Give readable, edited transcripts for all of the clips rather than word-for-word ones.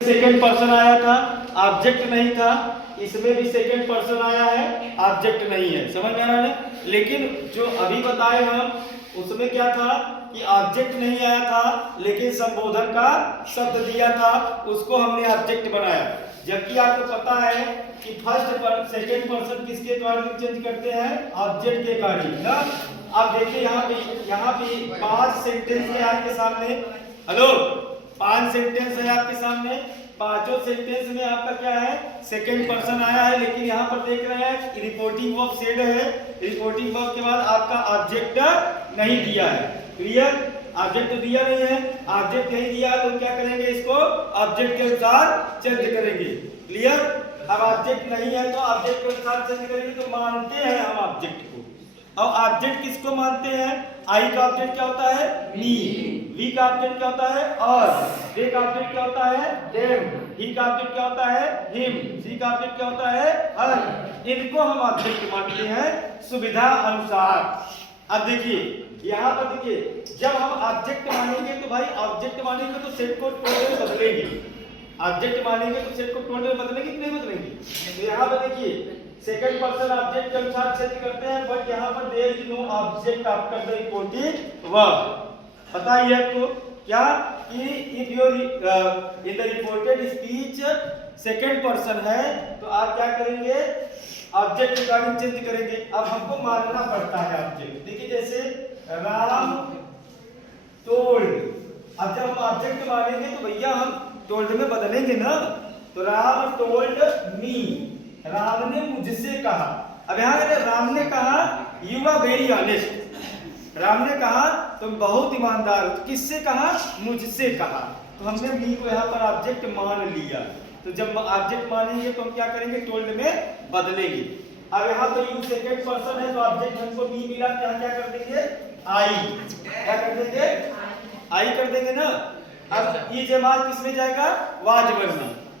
Second person आया था, object नहीं था। इसमें भी सेकेंड पर्सन आया है, ऑब्जेक्ट नहीं है। समझ में आ रहा है? लेकिन जो अभी बताए हम उसमें क्या था कि ऑब्जेक्ट नहीं आया था, लेकिन संबोधन का शब्द दिया था, उसको हमने ऑब्जेक्ट बनाया। जबकि आपको पता है कि फर्स्ट पर सेकेंड पर्सन किसके अकॉर्डिंग चेंज करते हैं? ऑब्जेक्ट के अकॉर्डिंग ना। अब देखिए यहाँ पे 5 सेंटेंस है आपके सामने। हेलो, 5 सेंटेंस है आपके सामने। पांचों सेंटेंस में आपका क्या है? सेकेंड पर्सन आया है। लेकिन यहाँ पर देख रहे हैं रिपोर्टिंग वर्ब सेड है। रिपोर्टिंग वर्ब के बाद आपका ऑब्जेक्ट नहीं दिया है। क्लियर? ऑब्जेक्ट तो दिया नहीं है। ऑब्जेक्ट नहीं दिया तो क्या करेंगे? इसको ऑब्जेक्ट के अनुसार चेंज करेंगे। क्लियर? अब ऑब्जेक्ट नहीं है तो ऑब्जेक्ट के अनुसार चेंज करेंगे। तो मानते हैं हम ऑब्जेक्ट को। और ऑब्जेक्ट किसको मानते हैं? आई का ऑब्जेक्ट क्या होता है? मी। वी का ऑब्जेक्ट क्या होता है? अस। दे का ऑब्जेक्ट क्या होता है? देम। ही का ऑब्जेक्ट क्या होता है? हिम। सी का ऑब्जेक्ट क्या होता है? हर। इनको हम ऑब्जेक्ट मानते हैं सुविधा अनुसार। अब देखिए यहाँ पर देखिए, जब हम ऑब्जेक्ट मानेंगे तो भाई ऑब्जेक्ट मानेंगे तो सेट को टोटल बदलेंगे। ऑब्जेक्ट मानेंगे तो सेट को टोटल बदलेंगे कि नहीं बदलेंगे? तो यहाँ पर देखिए सेकंड पर्सन ऑब्जेक्ट के अनुसार चेंज करते हैं, बट यहाँ पर there is no object after the reporting verb. पता ही है आपको क्या कि if your in the reported speech second person है तो आप क्या करेंगे? ऑब्जेक्ट रिगार्डिंग चेंज करेंगे। अब हमको मानना पड़ता है ऑब्जेक्ट। देखिए जैसे राम टोल्ड। अब जब हम ऑब्जेक्ट मानेंगे तो भैया हम टोल्ड में बदलेंगे ना। तो राम टोल्ड मी, राम ने मुझसे कहा। अब यहाँ राम ने कहा you are very honest. Ram ने कहा तुम बहुत ईमानदार हो। तो किससे कहा? मुझसे कहा। तो हमने मी को यहाँ पर ऑब्जेक्ट मान लिया। तो जब ऑब्जेक्ट मानेंगे तो हम क्या करेंगे? टोल्ड में बदलेंगे। अब यहाँ तो यू सेकंड पर्सन है तो ऑब्जेक्ट हमको मी मिला, तो यहाँ क्या कर देंगे? आई। क्या कर देंगे? आई कर देंगे ना। अब ये जमात किसमें जाएगा? वाज में।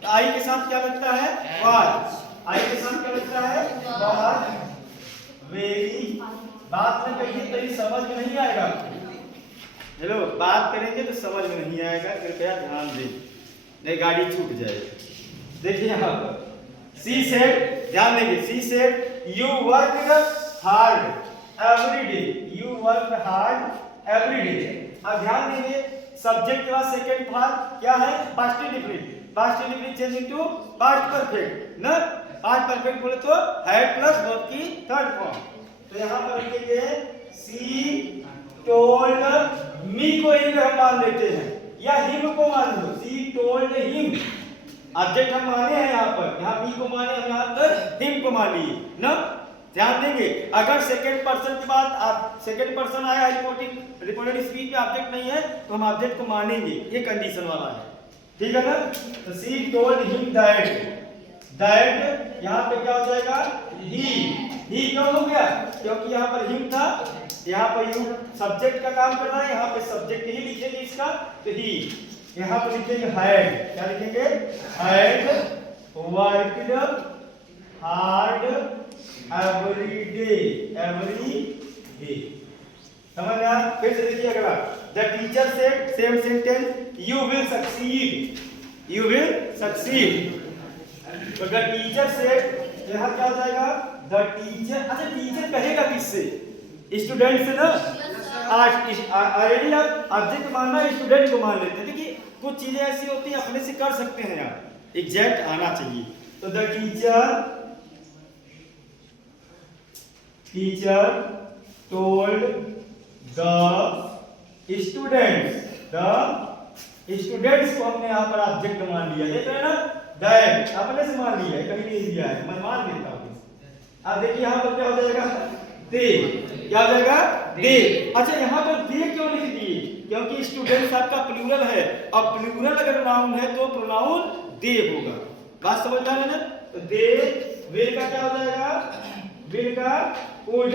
तो आई के साथ क्या लगता है? वाज। आई के साथ क्या लगता है? Was very. बात में कहिए तो ये समझ में नहीं आएगा। हेलो, बात करेंगे तो समझ में नहीं आएगा, कृपया ध्यान दें, नहीं गाड़ी छूट जाएगी। देखिए यहाँ पर सी सेड, ध्यान देंगे, she said you work hard every day. You work hard every day. अब ध्यान देंगे सब्जेक्ट के बाद सेकंड पार्ट क्या है? Past indefinite. Past indefinite change into past perfect ना। पास्ट परफेक्ट बोले तो हैड प्लस वर्ब की थर्ड फॉर्म। तो यहाँ पर लिखेंगे सी टोल्ड मी को ही हम मान लेते हैं, या हिम को मान लो। सी टोल्ड हिम, ऑब्जेक्ट हम माने हैं यहाँ पर। यहाँ मी को माने, हम यहाँ पर हिम को मान लिए ना। ध्यान देंगे अगर सेकंड पर्सन के बाद आप सेकंड पर्सन आया रिपोर्टेड स्पीच पे ऑब्जेक्ट नहीं है तो हम ऑब्जेक्ट को मानेंगे। ये कंडीशन वाला है, ठीक है ना। तो सी टोल्ड हिम दैट। दैट यहाँ पे क्या हो जाएगा? ही क्यों हो गया? क्योंकि यहाँ पर हिम था, यहाँ पर यू सब्जेक्ट का काम करना है, यहाँ पे सब्जेक्ट ही लिखेंगे इसका। तो ही यहाँ पर लिखेंगे हैड। क्या लिखेंगे? Had worked hard every day. Every day, समझ में आया? फिर से देखिए अगला, the teacher said, same sentence, you will succeed. You will succeed. तो द टीचर सेड, यहाँ क्या हो जाएगा? The teacher. अच्छा, टीचर कहेगा किससे? स्टूडेंट से ना। ऑलरेडी आप ऑब्जेक्ट मानना स्टूडेंट को मान लेते हैं। देखिए कुछ चीजें ऐसी होती हैं अपने से कर सकते हैं यार, एग्जैक्ट आना चाहिए। तो the teacher told the students को हमने यहाँ पर ऑब्जेक्ट मान लिया। देख रहे हैं ना? दैट अपने से मान लिया है, कहीं नहीं दिया है, मैं मान लेता हूँ। अब देखिए यहाँ पर क्या हो जाएगा? दे। क्या हो जाएगा? दे। अच्छा, यहाँ पर दे क्यों लिख दिए? क्योंकि स्टूडेंट्स आपका प्लूरल है, और प्लूरल अगर नाउन है तो प्रोनाउन दे होगा। बात समझ आ रही है ना? तो दे, विल का क्या हो जाएगा? विल का वुड।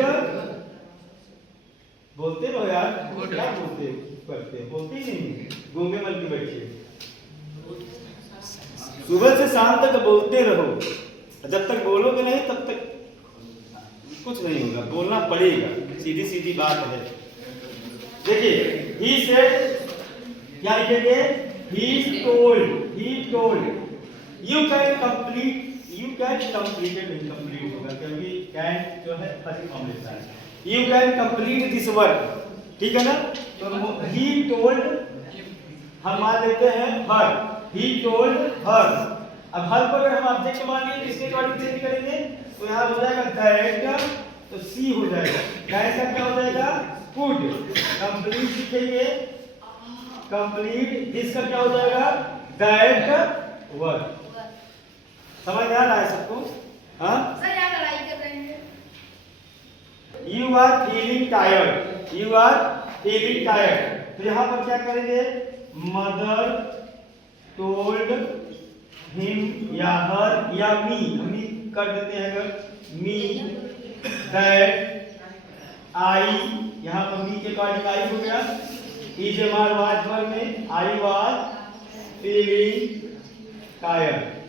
बोलते रहो यार, क्या बोलते करते? बोलते ही नहीं, गूंगे मन की बैठिए। सुबह से शाम तक बोलते रहो, जब तक बोलोगे नहीं तब तक कुछ नहीं होगा। बोलना पड़ेगा, सीधी सीधी बात है। देखिए ही सेड, क्या लिखेंगे? he told you can complete नहीं complete होगा क्योंकि can जो है फर्स्ट फॉर्म लेता है। You can complete this work, ठीक है ना। तो he told हम मान लेते हैं her, he told her। अब हर को अगर हम ऑब्जेक्ट मान लिए किसके अकॉर्डिंग चेंज करेंगे, तो यहाँ हो जाएगा दैट, तो सी हो जाएगा। दैट का क्या हो जाएगा, कुड। कंप्लीट लिखेंगे, कंप्लीट। दिस का क्या हो जाएगा, दैट वर्क। समझ में आ रहा है सबको? हाँ सर यहाँ लड़ाई कर रहे हैं। You are feeling tired, you are feeling tired। तो यहाँ पर क्या करेंगे, मदर टोल्ड हिम या हर या मी, हम ही कर देते हैं अगर मी दैट आई, यहाँ पर मी के अकॉर्डिंग आई हो गया। इज एमआर वाज वर्ब में आई वाज फीलिंग टायर्ड।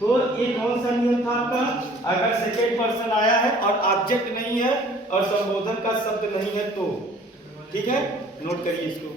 तो ये कौन सा नियम था आपका, अगर सेकेंड पर्सन आया है और ऑब्जेक्ट नहीं है और संबोधन का शब्द नहीं है तो, ठीक है, नोट करिए इसको।